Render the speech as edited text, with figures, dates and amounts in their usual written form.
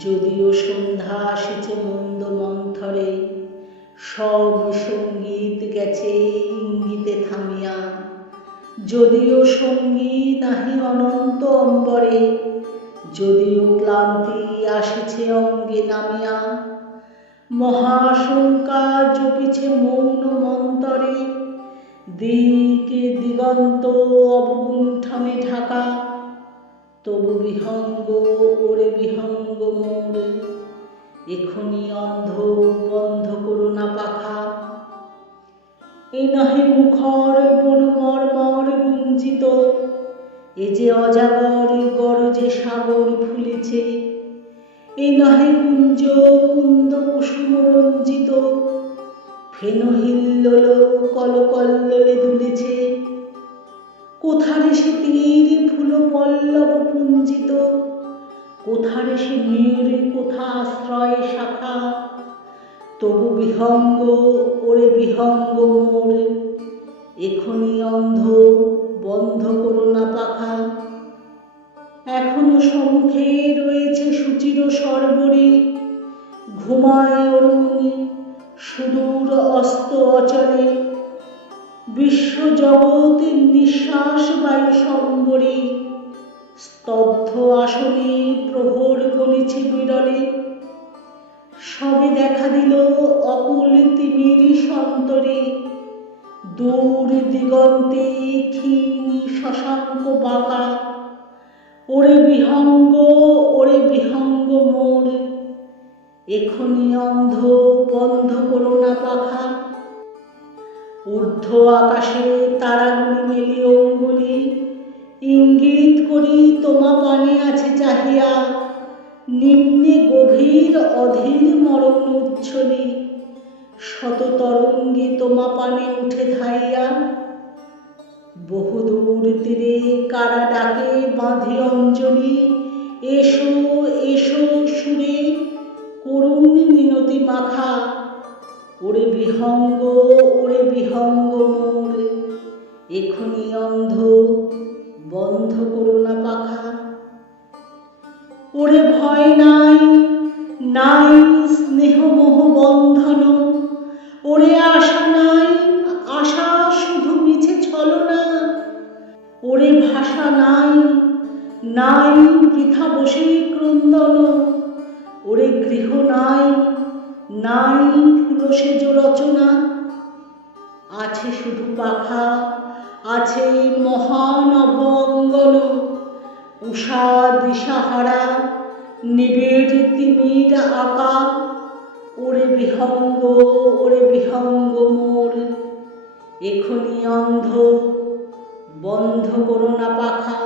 যদিও সন্ধ্যা আসিছে মন্দ মন্থরে, সব সঙ্গীত গেছে ইঙ্গিতে থামিয়া। যদিও সঙ্গী নাহি অনন্ত অম্বরে, যদিও ক্লান্তি আসিছে অঙ্গে নামিয়া। মহাশঙ্কা জপিছে মৌন মন্তরে, দিক দিগন্ত অবগুণ্ঠনে ঢাকা। তবু বিহঙ্গ ওরে বিহঙ্গ মোর, এখনি অন্ধ বন্ধ করো না পাখা। এ নহে মুখর বন মর্মর গুঞ্জিত, এ যে অজাগর গরজে সাগর ফুলেছে। এ নহে কুঞ্জ কুন্দ কুসুম রঞ্জিত, ফেন হিল্লোল কলকল্লোলে দুলেছে। কোথারে সে তীর ফুল পল্লব পুঞ্জিত, কোথারে সে নীর কোথা আশ্রয় শাখা। তবু বিহঙ্গ ওরে বিহঙ্গ মোর, এখনি অন্ধ বন্ধ করো না পাখা। এখনো সম্মুখে রয়েছে সুচির সর্বরী, ঘুমায় অরুণ সুদূর অস্ত অচলে। বিশ্বজগৎ নিঃশ্বাস বায়ু সম্বরে, স্তব্ধ আসনে প্রহর গলিছে বিরলে। সবে দেখা দিল অকুল তিমির সন্তরে, দূর দিগন্তে ক্ষীণ শশাঙ্ক বাঁকা। ওরে বিহঙ্গ মোর, এখনি অন্ধ বন্ধ করো না পাখা। ঊর্ধ্ব আকাশে তারাগুলি মেলি অঙ্গুলি, ইঙ্গিত করি তোমা পানে আছে চাহিয়া। নিম্নে গভীর অধীর মরণ উচ্ছলি, শত তরঙ্গে তোমা পানে উঠে ধাইয়া। বহুদূর তীরে কারা ডাকে বাঁধি অঞ্জলি, এসো এসো সুরে করুণ মিনতি মাখা। ওরে বিহঙ্গ মোর, এখনি অন্ধ বন্ধ করো না পাখা। ওরে ভয় নাই নাই স্নেহ মোহ বন্ধন, ওরে আশা নাই আশা শুধু মিছে ছলনা। ওরে ভাষা নাই নাই বৃথা বসে ক্রন্দন, ওরে গৃহ নাই নাই ফুলসেজ রচনা। আছে শুধু পাখা, আছে মহানভ অঙ্গন, উষা দিশাহারা নিবিড় তিমির আঁকা। ওরে বিহঙ্গ মোর, এখনি অন্ধ বন্ধ করো না পাখা।